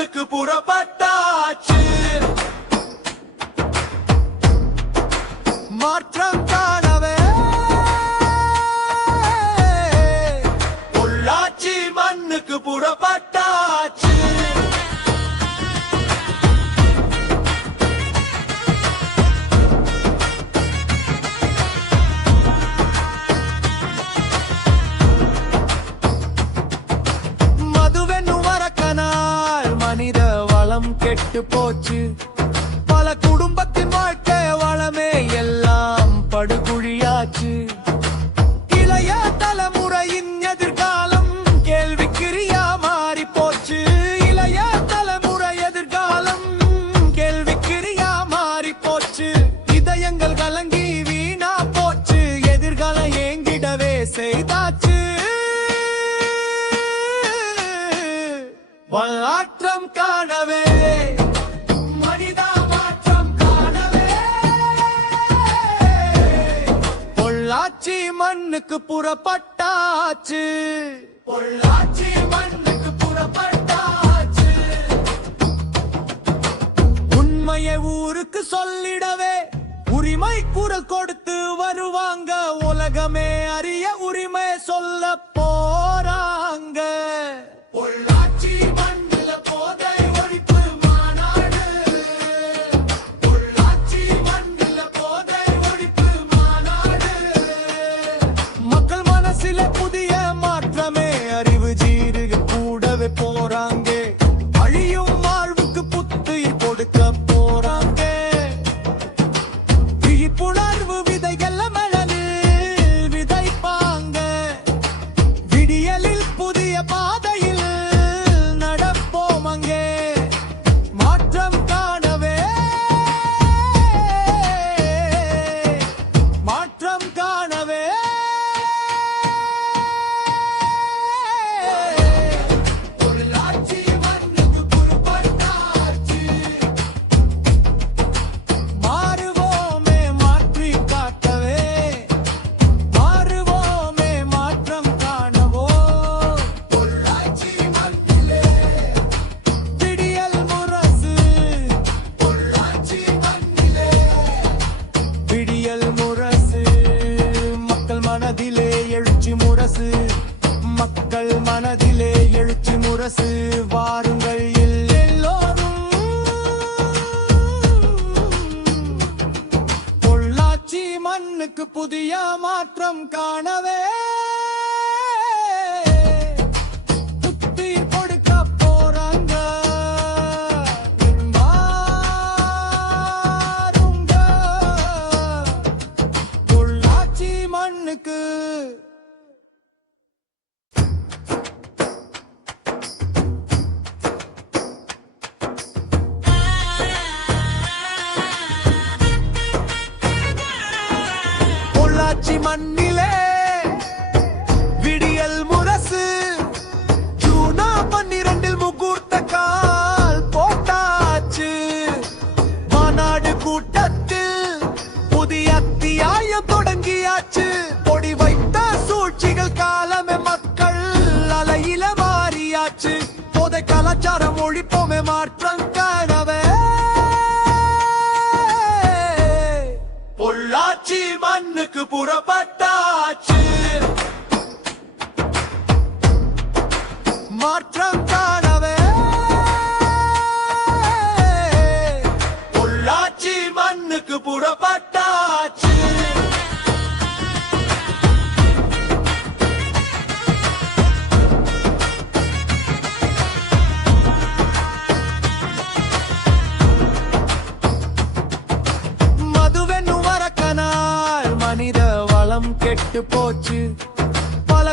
மண்ணுக்கு புறப்பட்டாச்சு. மாற்றம் காணவே பொள்ளாச்சி மண்ணுக்கு புறப்பட்டாச்சு. கெட்டு போச்சு, பல குடும்பத்தின் வாழ்க்கை வளமே எல்லாம் படுகுழியாச்சு. இளைய தலைமுறையின் எதிர்காலம் கேள்விக்குறியா மாறி போச்சு. இளைய தலைமுறை எதிர்காலம் கேள்விக்குறியா மாறி போச்சு. இதயங்கள் கலங்கி வீணா போச்சு, எதிர்காலம் ஏங்கிடவே செய்தாச்சு. மாற்றம் காணவே மனிதா மாற்றம் காணவே பொள்ளாச்சி மண்ணுக்கு புறப்பட்டாச்சு. பொள்ளாச்சி மண்ணுக்கு புறப்பட்டாச்சு. உண்மையை ஊருக்கு சொல்லிடவே உரிமை குரல் கொடுத்து வருவாங்க. உலகமே அறிய உரிமை சொல்ல போறாங்க. பொள்ளாச்சி மண்ணில போதை ஒழிப்பு மாநாடு. பொள்ளாச்சி மண்ணில போதை ஒழிப்பு மாநாடு. மக்கள் மனசில புதிய மாற்றமே அறிவு ஜீருக கூடவே போறாங்க. அழியும் வாழ்வுக்கு புத்துயிர் கொடுக்க போறாங்க. விழிப்புணர்வு விதைகள் மழலில் விதைப்பாங்க. விடியலில் புதிய பாதையில் மக்கள் மனதிலே எழுச்சி முரசு. வாருங்கள் எல்லோரும் பொள்ளாச்சி மண்ணுக்கு புதிய மாற்றம் காணவே புத்துயிர் கொடுக்க போறாங்க. பொள்ளாச்சி மண்ணுக்கு மண்ணிலே விடியல் முரசு. ஜூன் 12 முகூர்த்த கால் போட்டாச்சு. மாநாடு கூட்டத்தில் புதிய அத்தியாயம் தொடங்கியாச்சு. பொடி வைத்த சூழ்ச்சிகள் காலமே மக்கள் அலையில மாறியாச்சு. போதை கலாச்சாரம் ஒழிப்போமே மாற்றம் காணவே பொள்ளாச்சி மண்ணுக்கு புறப்பட்டாச்சு. மாற்றம் காணவே பொள்ளாச்சி மண்ணுக்கு புறப்பட்டாச்சு. மதுவென்னு வரக்கனால் மனித வளம் கெட்டு போச்சு. பல